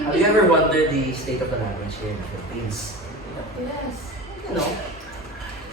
Have you ever wondered the state of the language here in the Philippines? Yes. You know,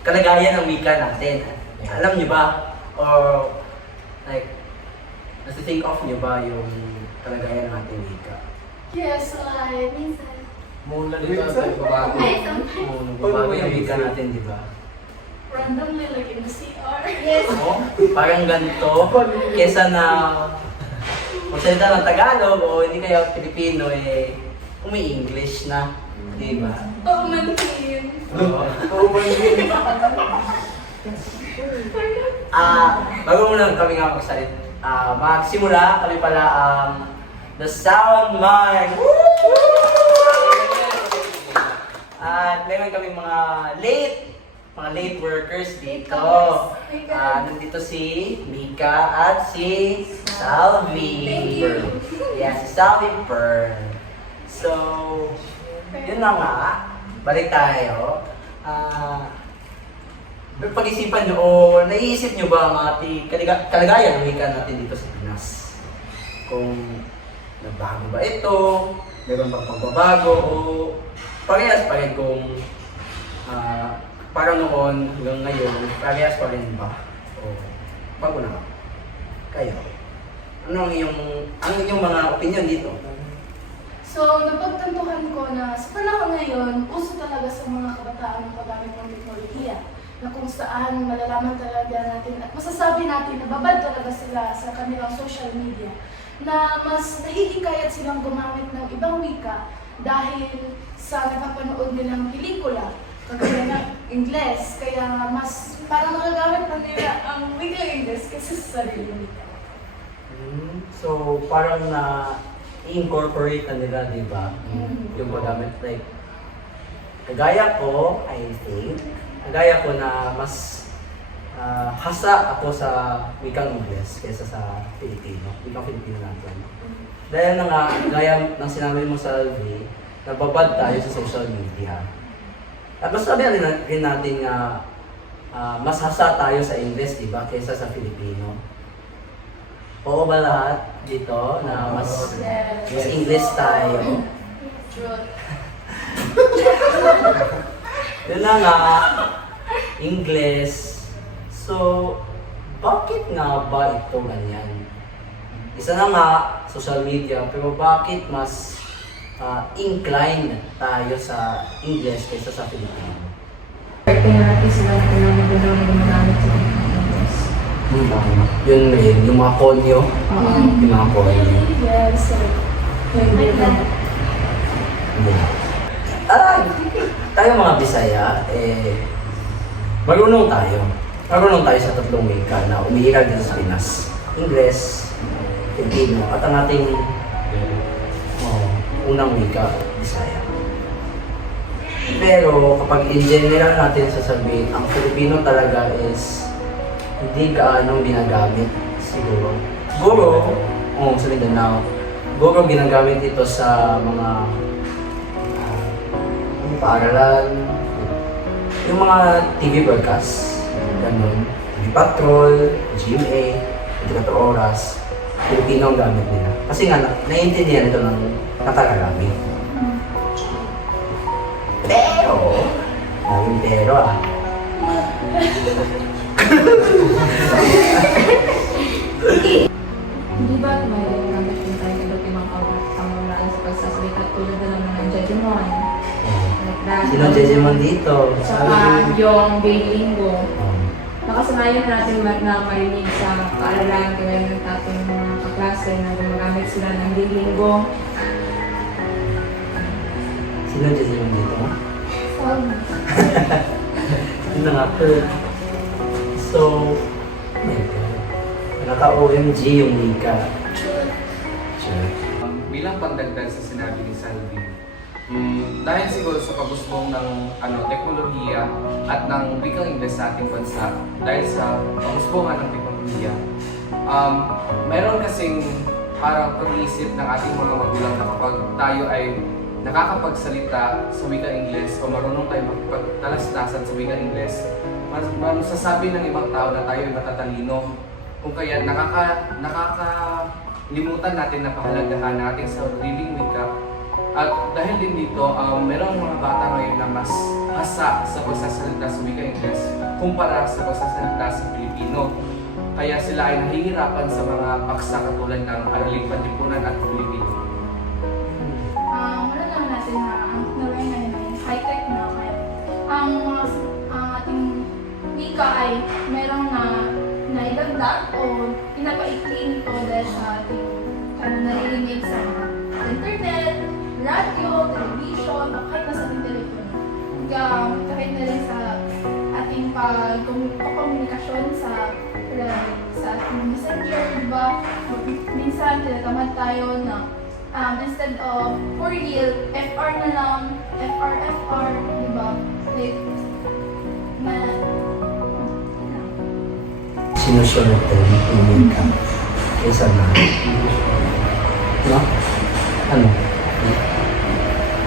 kalagayan ng wika natin. Alam niyo ba? Or, like, nasi-think off niyo ba yung kalagayan ng ating wika? Yes, like, minsan. Mula dito tayo babago. Ay, sometimes. Bago yung wika natin, di ba? Randomly, like in the CR. Yes. Oh, parang ganito, kesa na magsalita ng Tagalog o hindi kaya Pilipino, eh, umi-English na, di ba? Oo, mantin. Oo. Bago muna kami nga magsimula, kami pala ang The Sound Mind! At meron kami mga late workers dito. Nandito si Mika at si Salvi. Thank you. Yeah, si Salvi Pearl. So, yun na nga. Balik tayo. Pag-isipan nyo o naiisip nyo ba ang ating kalagayan ng wika natin dito sa Pinas? Kung nagbago ba ito? Meron bang pagbabago? O parehas pa rin kung parang noon hanggang ngayon, parehas pa rin ba? O bago na ba? Kayo? Ano ang inyong mga opinion dito? So, napagtantuhan ko na sa panahon ngayon, uso talaga sa mga kabataan ang paggamit ng teknolohiya na kung saan malalaman talaga natin at masasabi natin na babad talaga sila sa kanilang social media na mas nahihikayat silang gumamit ng ibang wika dahil sa napapanood nilang pelikula kagaya ng Ingles, kaya mas parang magagamit na nila ang wikang Ingles kaysa sa sarili wika. So, parang i-incorporate na nila, di ba? Yung paggamit, like, kagaya ko, I think, kagaya ko na mas hasa ako sa wikang Ingles kaysa sa Filipino, wikang Filipino natin. Dahil na nga, gaya ng sinabi mo sa Alvi, nababad tayo sa social media. At mas sabi rin natin nga, mas hasa tayo sa Ingles, di ba, kaysa sa Filipino. Oo ba lahat dito na mas English tayo? Truth. Yun na nga, English. So, bakit nga ba ito ganyan? Isa na nga, social media, pero bakit mas inclined tayo sa English kaysa sa Filipino? Kaya natin sila na pinamagalaw na gumagamit sa English. Yun rin, yung mga konyo. Yung mga konyo. Yes, sir. Tayo mga Bisaya, marunong tayo. Marunong tayo sa tatlong wika na umiiral dito sa Pinas. English, Filipino, at ang ating unang wika, Bisaya. Pero kapag in general natin sasabihin, ang Filipino talaga is hindi gaano ginagamit siguro. Sa Mindanao. Siguro ginagamit ito sa mga paaralan, yung mga TV broadcast, ganun. TV Patrol, GMA, 24 Oras, Filipino ang gamit nila. Kasi nga, naiintindihan ito ng nakararami. Pero, Hindi ba may gamit din tayo ng mga pamamaraan sa pagsasalita tulad na lang ng Jejemon? Like that. Sino Jejemon dito? Saka yung Bailingo. Nakasanayan natin na marinig sa paaralan kaya ng ating mga kaklase na gumagamit sila ng Bailingo. Sino Jejemon dito? Yun na nga po. So, naka-OMG yung wika. Bilang pandagdag sa sinabi ni Salvi, dahil siguro sa pag-usbong ng teknolohiya at ng wikang Ingles sa ating bansa, dahil sa pag-usbongan ng teknolohiya, mayroon kasing parang pag-iisip ng ating mga magulang na kapag tayo ay nakakapagsalita sa wikang Ingles o marunong tayo magpagtalastasan sa wikang Ingles, masasabi ng ibang tao na tayo ay matatalino. Kung kaya nakakalimutan natin na pahalagahan natin sa sariling wika At dahil din dito, merong mga bata ngayon na mas hasa sa pagsasalita sa wika Ingles kumpara sa pagsasalita sa Pilipino. Kaya sila ay nahihirapan sa mga paksa katulad ng Araling Panlipunan at Pilipino. Wala naman natin na ang technology ngayon ay high-tech na. Kaya ang mga ating wika ay merong na naidagdag o pinapaikli nito dahil sa ating naririnig sa mga internet, radio, television, o kahit nasa ating telepono. Kahit na rin sa ating pagkomunikasyon sa ating messenger, diba? Minsan, tinatamad tayo na instead of for real, FR na lang, FR, diba? Like, Sinusunod din yung wika kaysa na, no? Ano?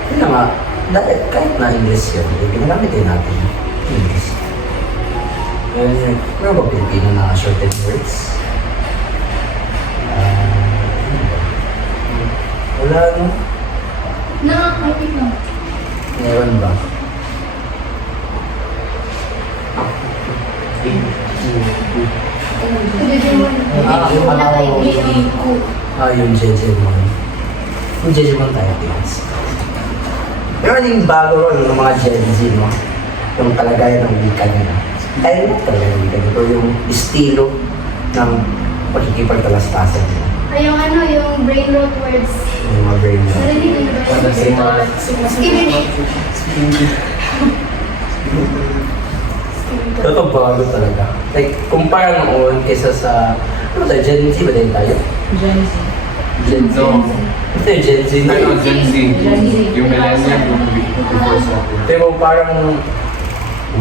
Yun na nga, dahil kahit na English yun, ginagamit din natin English. Meron ba Pilipino na shortened words? Wala, no? nakakaitik lang. Meron ba? Yung Jejemon. Yung Jejemon tayo, please. Meron yung bago ron ng mga Gen Z, no? Yung kalagayan ng wika nila. Ay, ano talaga yung wika nila? Yung estilo ng pagkikipagtalastasan nila. Ay, yung yung brain rot words. Yung mga brain mo. Narinig ko na ba? Totoo bago talaga. Like, kumpara noon kaysa sa, ano tayo, Gen Z ba din tayo? Gen Z. Gen Z. No. Ito yung Gen Z na Ano, yun. Gen Z? Gen Z. Yung millennial, yung before sa atin. Pero parang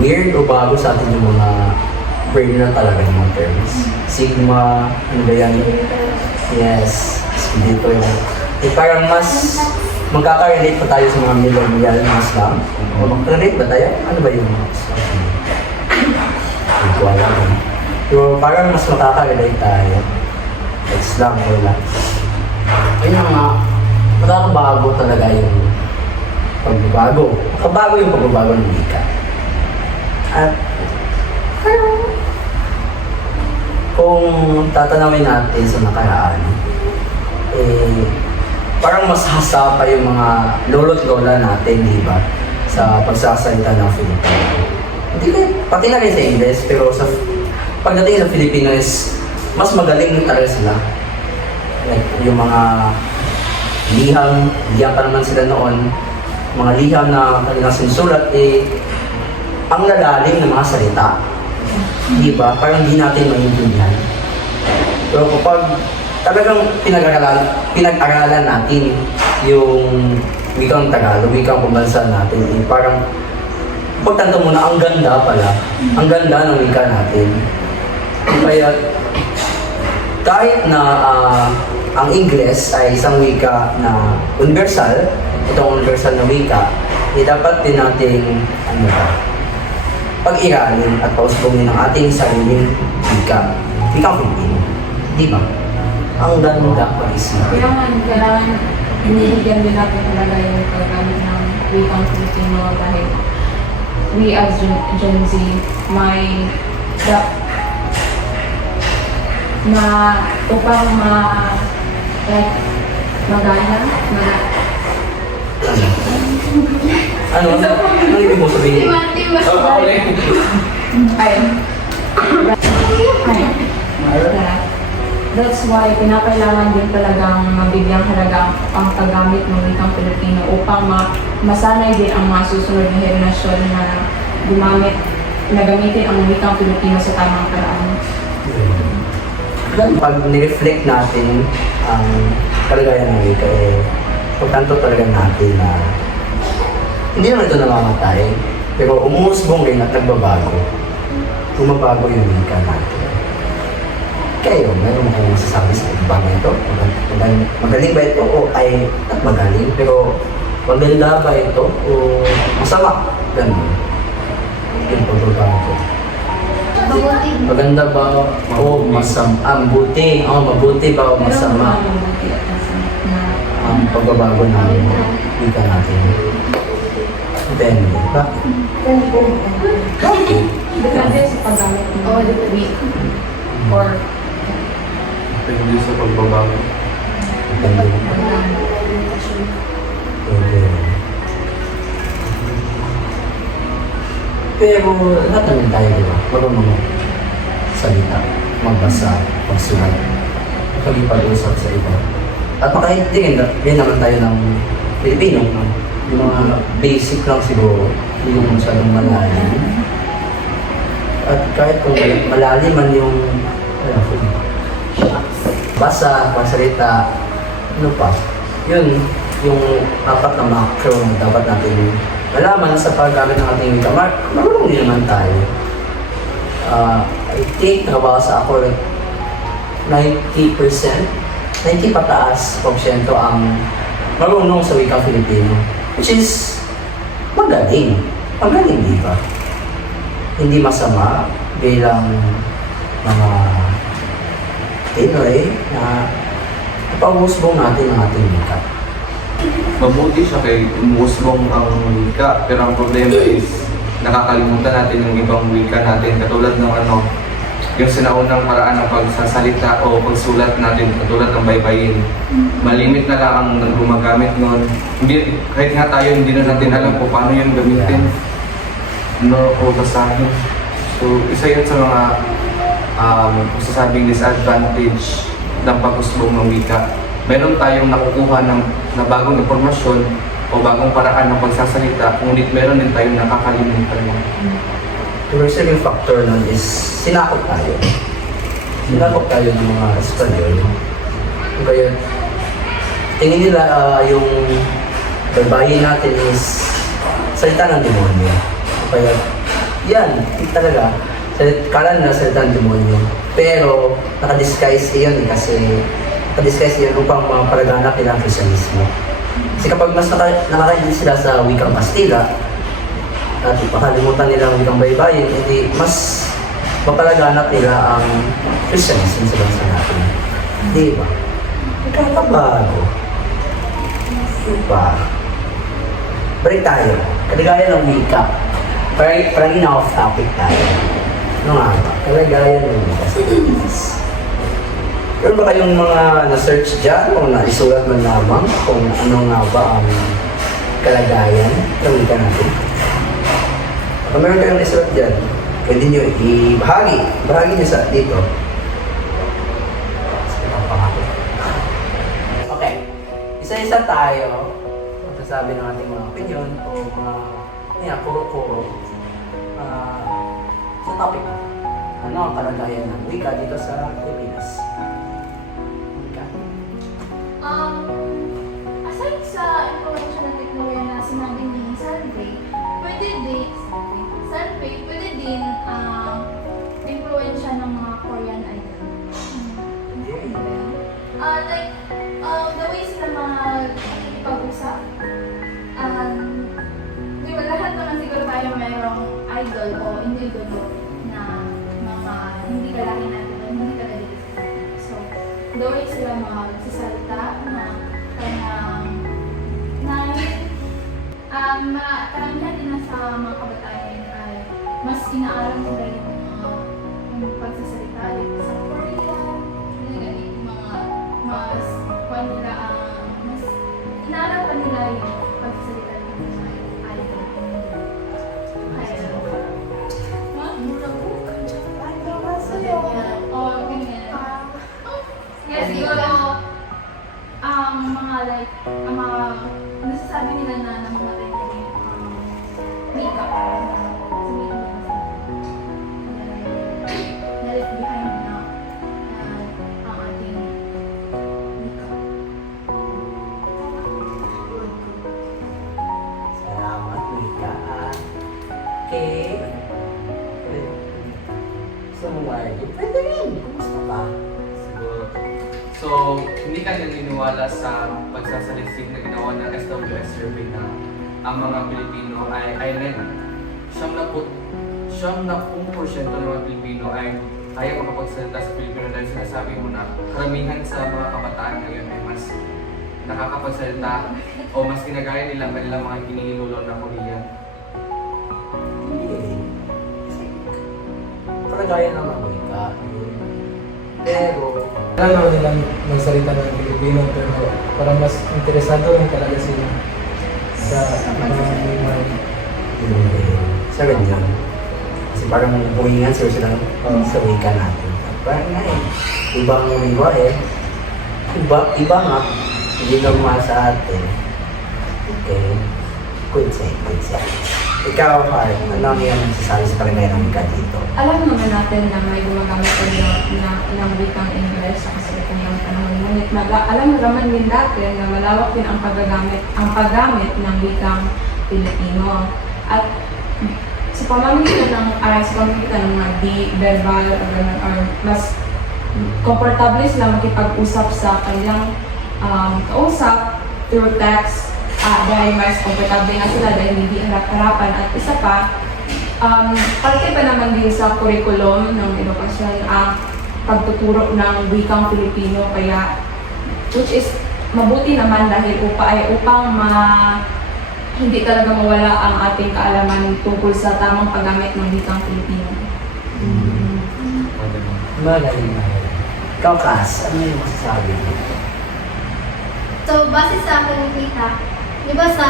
weird o bago sa atin yung mga brain na talaga yung mga terms. Sigma, ano ba yan? Yes, dito yun. Eh, parang mas magkaka-relate pa tayo sa mga millennial na slang. O mag-relate ba tayo? Ano ba yung slang? Hindi ko alam. Pero parang mas makaka-relate tayo. Like slang or lang. Ayun nga, makakabago talaga yung pagbabago. Makabago yung pagbabago ng wika. At kung tatanawin natin sa nakaraan, parang mas hasa pa yung mga lolo't lola natin, di ba? Sa pagsasalita ng Filipino. Hindi ko, pati na rin sa English, pero sa pagdating sa Filipino is mas magaling talaga sila. Like, yung mga liham pa naman sila noon, mga liham na kanilang sinusulat, ang lalalim ng mga salita. Di ba? Parang hindi natin maintindihan. Pero kapag talagang pinag-aralan natin yung wikang Tagalog, wikang pambansa natin, parang pagtanto mo na ang ganda pala, ang ganda ng wika natin. Kaya kahit na ang Ingles ay isang wika na universal, itong universal na wika, dapat din nating pag-iralin at pausbongin ang ating sariling wika. Wikang Pilipino. Di ba? Ang ganda pag-isipin. Kaya nga, kailangan inilagyan din natin talaga yung paggamit ng wikang Filipino dahil we as Gen Z may upang like, magana, Ano ibig mo sabihin? That's why pinakailangan din talagang mabigyang halaga ang paggamit ng wikang Pilipino upang masanay din ang mga susunod na henerasyon na gamitin ang wikang Pilipino sa tamang paraan. Pag nireflect natin ang kalagayan ng wika, pagkanto talaga natin na hindi naman ito namamatay, pero umusbong rin at nagbabago. Bumabago yung wika natin. Kayo, meron mo kong masasabi sa ibang ito? Magaling ba ito o ay at magaling? Pero maganda ba ito o masama? Ganun. Yung pagbabago ko. Maganda ba o masama? Mabuti. Mabuti ba o masama? pagbabago ng wika natin? Depende. Bakit? Bakit? Depende sa paggamit mo. Oo, depende. Or Depende sa pagbabago. Depende. Pwede. Pero lahat naman tayo, di ba? Marunong salita, magbasa, magsulat, makipag-usap sa iba. At makaintindihan din naman tayo ng Pilipino, no? Yung mga basic lang siguro, hindi yung masyadong malalim. At kahit kung malalim man yung basa, magsalita, ano pa, yun, yung apat na macro na dapat natin malaman sa paggamit ng ating wika. Marunong din naman tayo. I think nakabasa ako like 90%, 90 pataas porsyento ang marunong sa wikang Filipino. Which is magaling. Magaling, di ba? Hindi masama bilang mga Pinoy na ipag-usbong natin ang ating wika. Mabuti siya kay umusbong ang wika, pero ang problema is nakakalimutan natin yung ibang wika natin, katulad ng yung sinaunang paraan ng pagsasalita o pagsulat natin, katulad ng baybayin. Malimit na lang ang gumagamit nun. Hindi, kahit nga tayo, hindi na natin alam kung paano yung gamitin. O basahin. So, isa yun sa mga masasabing disadvantage ng pag-usbong ng wika. Meron tayong nakukuha na bagong impormasyon o bagong paraan ng pagsasalita, ngunit meron din tayong nakakalimutan mo. The receiving factor nun is sinakop tayo. Sinakop tayo ng mga Espanyol. Kaya tingin nila yung baybayin natin is salita ng demonyo. Kaya yan, talaga. Kala nila salita ng demonyo. Pero nakadisguise yun kasi nakadisguise yun upang mapalaganap nila ang Kristiyanismo. Kasi kapag mas nakakaintindi sila sa wikang Kastila, at ipakalimutan nila ang wikang baybayin, hindi mas mapalaganap nila ang Christianism sa bansa natin. Di ba? Nagkakabago. Diba? Balik tayo. Kaligaya ng wika. Parang ina-off topic tayo. Ano nga ba? Kaligaya ng wika sa Pilipinas. Meron ba kayong mga na-search dyan o naisulat man lamang kung ano nga ba ang kalagayan ng wika natin? Kung meron kayong isulat dyan, pwede nyo ibahagi. Bahagi nyo sa dito. Okay. Isa-isa tayo. Magsasabi ng ating mga opinion o mga puro-puro sa topic. Ano ang kalagayan ng wika dito sa Pilipinas? Wika. Aside sa information ng teknolohiya na sinabi ni Sanjay, pwede din influensya ng mga Korean idol. Like, the ways na makikipag-usap. Di ba lahat naman siguro tayo mayroong idol o individual na mga hindi kalaki natin o hindi kadali sa atin. So, the way sila magsasalita na karamihan din na sa mga kabataan ay mas inaaral nila yung pagsasalita like sa Korean, mas inaaral pa nila yung pagsasalita ng mga idol. Kaya siguro, mga like, mga nasasabi nila na namamatay na yung makeup na sabihin na left behind na ang ating makeup. Salamat, Wika. Okay. So, pwede rin. Kumusta ka? Siguro. So, hindi ka naniniwala sa pagsasalisig na ginawa ng SWS survey na ang mga Pilipino ay 70% ng mga Pilipino ay kaya makapagsalita sa Pilipino dahil sinasabi mo na karamihan sa mga kabataan ngayon ay mas nakakapagsalita o mas kinagaya nila ang kanilang mga kinilulong na pamilya? Hindi. Kalagayan ng mga wika. Pero, Alam naman nilang magsalita ng Pilipino pero parang mas interesado rin talaga sila sa ibang mga hindi. Sa ganyan. Kasi parang buhingan sila sa wika natin. Parang nga eh. Ibang lingwa eh. Iba nga. Hindi normal sa atin. Okay. Good say. Ikaw, Heart, ano yung sasabi sa kalagayan ng wika dito? Alam naman natin na may gumagamit tayo ng wikang English sa kasalukuyang panahon. Ngunit alam naman din natin na malawak din ang paggamit ng wikang Pilipino. At sa pamamagitan ng mga di-verbal or mas komportable sila makipag-usap sa kanilang kausap through text dahil mas komportable nga sila dahil hindi harap-harapan. At isa pa, parte pa naman din sa curriculum ng edukasyon ang pagtuturo ng wikang Pilipino, kaya which is mabuti naman dahil upang hindi talaga mawala ang ating kaalaman tungkol sa tamang paggamit ng wikang Pilipino. Magaling. Ikaw, Cass, ano yung masasabi mo? So, base sa akin nakita, di ba sa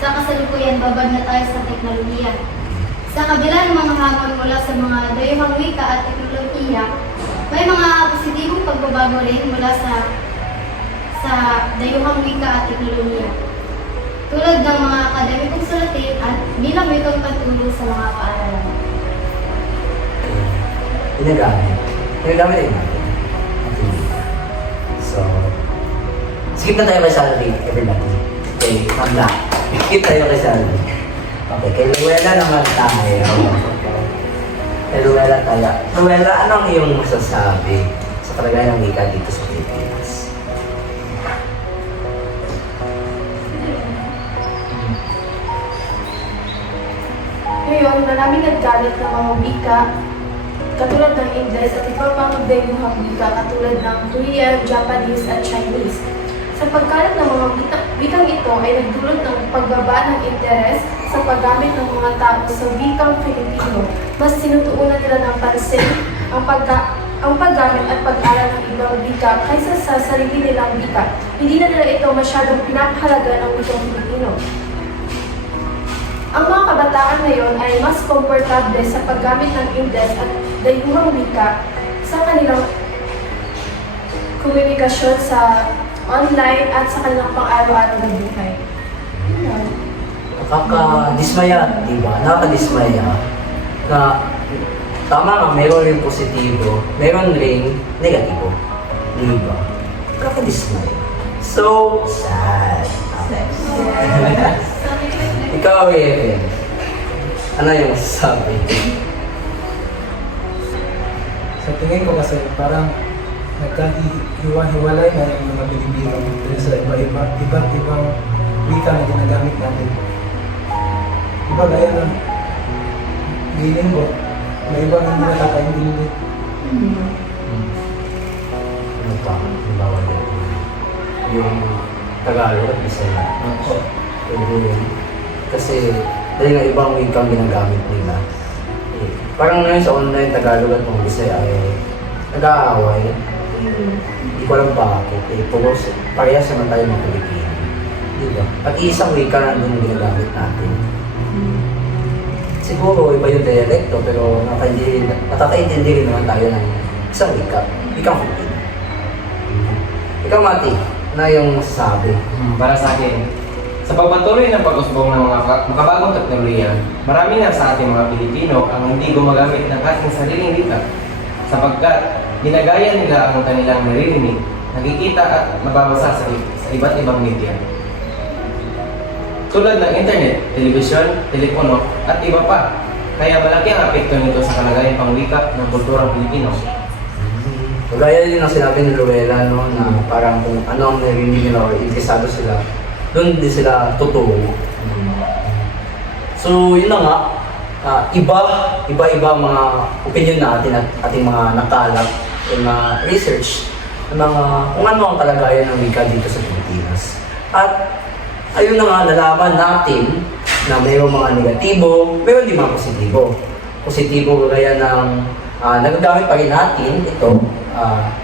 kasalukuyan babad na tayo sa teknolohiya. Sa kabila ng mga hamon mula sa mga dayuhang wika at teknolohiya, may mga positibong pagbabago rin mula sa dayuhang wika at teknolohiya. Tulad ng mga akademikong sulatin at bilang wikang pantulong sa mga paaralan. Ginagamit rin natin. So, skip na tayo kay Salvi, everybody. Okay, handa. Skip tayo kay Salvi. Okay, kay Luella naman tayo. Kay Luella tayo. Luella, anong iyong masasabi sa kalagayan ng wika dito sa Pilipinas? Ngayon, maraming naggamit ng mga wika katulad ng English at ibang mga dayuhang wika katulad ng Korean, Japanese at Chinese. Sa pagkalat ng mga wikang ito ay nagdulot ng pagbaba ng interes sa paggamit ng mga tao sa wikang Filipino. Mas sinutuunan nila ng pansin ang paggamit at pag-aral ng ibang wika kaysa sa sarili nilang wika. Hindi na nila ito masyadong pinapahalaga ng wikang Filipino. Ang mga kabataan ngayon ay mas komportable sa paggamit ng English at dayuhang wika sa kanilang komunikasyon sa online at sa kanilang pang-araw-araw na buhay. Nakaka-dismaya, di ba? Nakaka-dismaya na tama nga, meron rin positibo, meron rin negatibo. Di ba? Nakaka-dismaya. So sad. Okay. Ikaw, Evan. Ano yung masasabi? Sa tingin ko kasi parang nagkahiwalay na yung mga Pilipino dahil sa iba't ibang wika na ginagamit natin. Iba gaya ng giling ko, may ibang hindi nakakaintindi. Ano pa? Halimbawa yung Tagalog at Bisaya. Pwede yun. Kasi dahil nga ibang wikang ginagamit nila. Parang ngayon sa online Tagalog at mga Bisaya ay nag-aaway. Hindi ko alam bakit. Pagos, parehas naman tayo mga Pilipino. Diba? At isang wika na din ginagamit natin. Siguro iba yung dialekto pero nakakaintindi rin naman tayo ng isang wika. Wikang Filipino. Ikaw, Mati, ano yung masasabi? Para sa akin, sa pagpatuloy ng pag-usbong ng mga makabagong teknolohiya, marami na sa ating mga Pilipino ang hindi gumagamit ng ating sariling wika sapagkat ginagaya nila ang kanilang naririnig, nakikita at nababasa sa iba't ibang media. Tulad ng internet, telebisyon, telepono, at iba pa. Kaya malaki ang apekto nito sa kalagayan pangwika ng kulturang Pilipino. Kagaya din ang sinabi ni Luella, no, na parang kung ano ang narinig nila o interesado sila, doon din sila tutungo. So, yun na nga, iba-iba mga opinion natin at ating mga nakalap, yung mga research, ng mga, kung ano ang kalagayan ng wika dito sa Pilipinas. Pilipinas. At ayun na nga, nalaman natin na mayroong mga negatibo, mayroon din mga positibo. Positibo gaya ng nagagamit pa rin natin ito,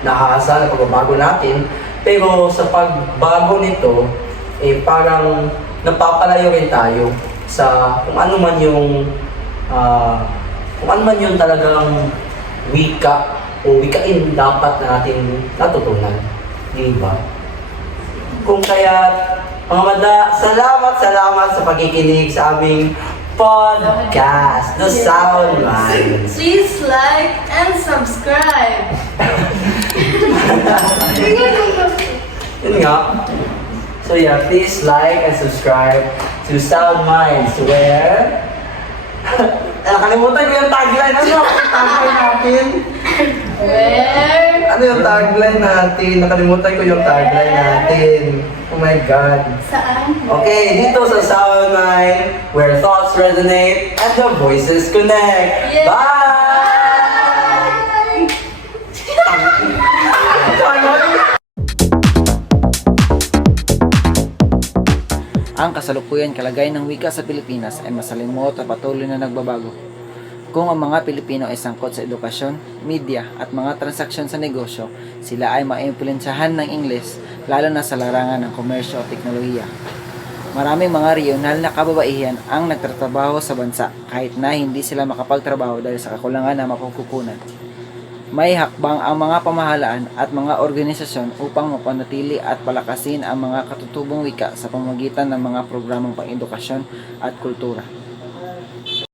nakakasa na pagbabago natin, pero sa pagbago nito, parang napapalayo rin tayo sa kung ano man yung talagang wika o wikain dapat na natin natutunan. Di ba? Kung kaya, mga mada, salamat sa pagkikinig sa aming podcast, The Sound Minds. Please like and subscribe. Yun nga. So yeah, please like and subscribe to Sound Minds, where... Nakalimutan ko yung tagline. Ano yung tagline natin? Where? Ano yung tagline natin? Nakalimutan ko yung tagline natin. Oh my God. Saan? Okay, dito sa Sound Mind, where thoughts resonate and the voices connect. Yeah. Bye! Ang kasalukuyan kalagayan ng wika sa Pilipinas ay masalimuot at patuloy na nagbabago. Kung ang mga Pilipino ay sangkot sa edukasyon, media at mga transaksyon sa negosyo, sila ay maimpluwensyahan ng Ingles, lalo na sa larangan ng komersyo at teknolohiya. Maraming mga regional na kababaihan ang nagtatrabaho sa bansa kahit na hindi sila makapagtrabaho dahil sa kakulangan ng mapagkukunan. May hakbang ang mga pamahalaan at mga organisasyon upang mapanatili at palakasin ang mga katutubong wika sa pamamagitan ng mga programang pang-edukasyon at kultura.